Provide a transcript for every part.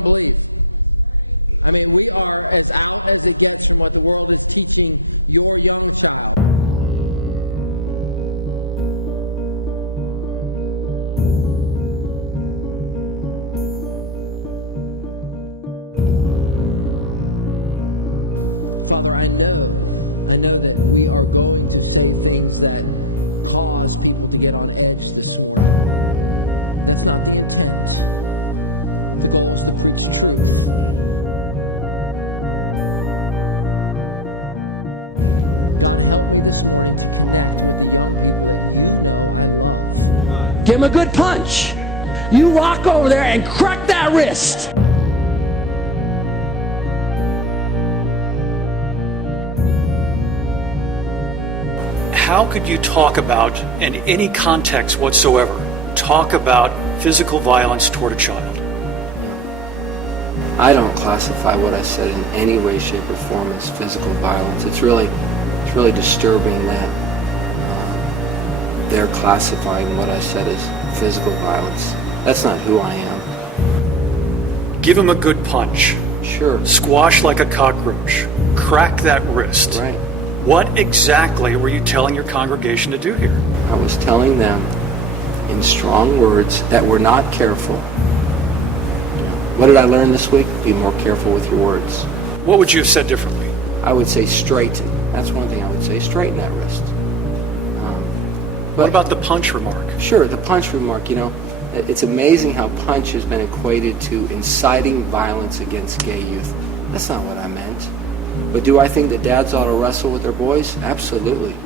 don't believe. I mean, we are as out as it gets from what the world is teaching your young child. Father, I know that we are going to say things that cause people to get on edge this morning. That's not the intent. The goal is to bring truth. Help me this morning to connect with the young people that you know and love. Give them a good punch. You walk over there and crack that wrist. How could you talk about, in any context whatsoever, talk about physical violence toward a child? I don't classify what I said in any way, shape, or form as physical violence. It's really disturbing that they're classifying what I said as physical violence. That's not who I am. Give him a good punch. Sure. Squash like a cockroach. Crack that wrist. Right. What exactly were you telling your congregation to do here? I was telling them in strong words that we're not careful. What did I learn this week? Be more careful with your words. What would you have said differently? I would say straighten. That's one thing I would say. Straighten that wrist. What about the punch remark? Sure, the punch remark. You know, it's amazing how punch has been equated to inciting violence against gay youth. That's not what I meant. But do I think that dads ought to wrestle with their boys? Absolutely.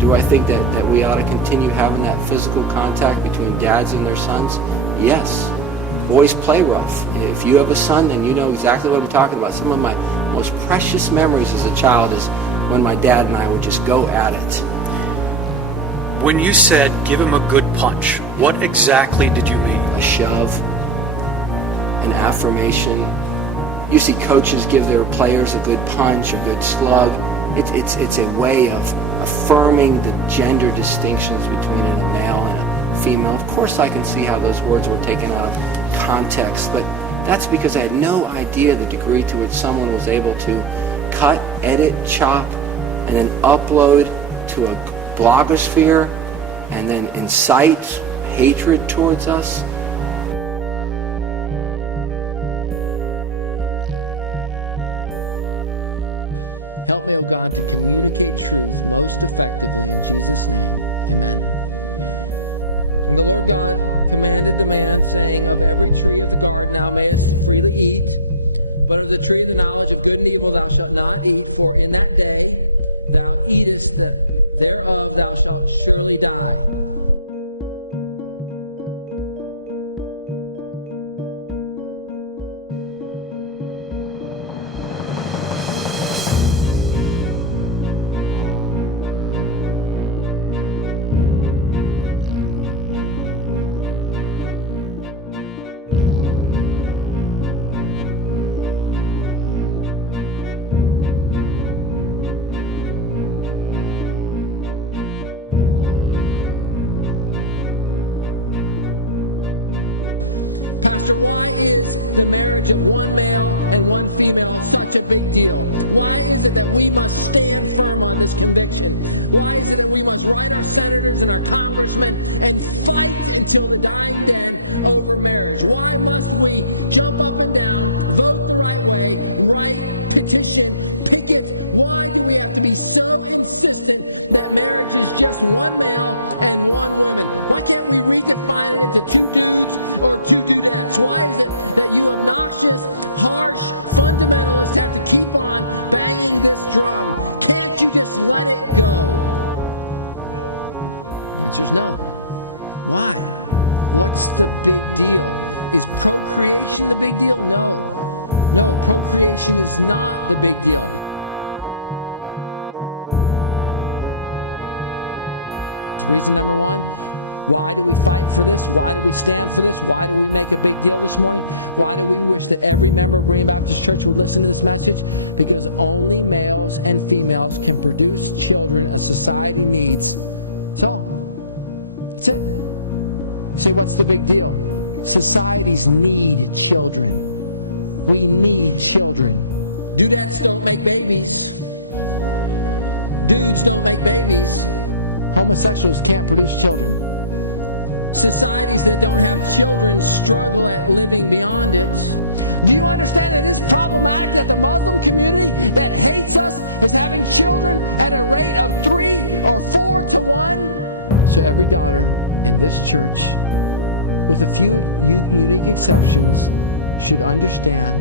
Do I think that we ought to continue having that physical contact between dads and their sons? Yes. Boys play rough. If you have a son, then you know exactly what I'm talking about. Some of my most precious memories as a child is when my dad and I would just go at it. When you said, give him a good punch, what exactly did you mean? A shove, an affirmation. You see coaches give their players a good punch, a good slug. It's a way of affirming the gender distinctions between a male and a female. Of course I can see how those words were taken out of context, but that's because I had no idea the degree to which someone was able to cut, edit, chop, and then upload to a blogosphere and then incite hatred towards us. Help me, oh God, to communicate to those Lord God, commanded the man, saying, of every tree of the garden thou mayest freely eat, but the tree of the knowledge of good and evil thou shalt not eat, for in that day thou eatest thereof thou shalt surely die. That every member of Great Baptist Church will listen to this message, because only males and females can produce children society needs. So what's the big deal? Societies need children. there.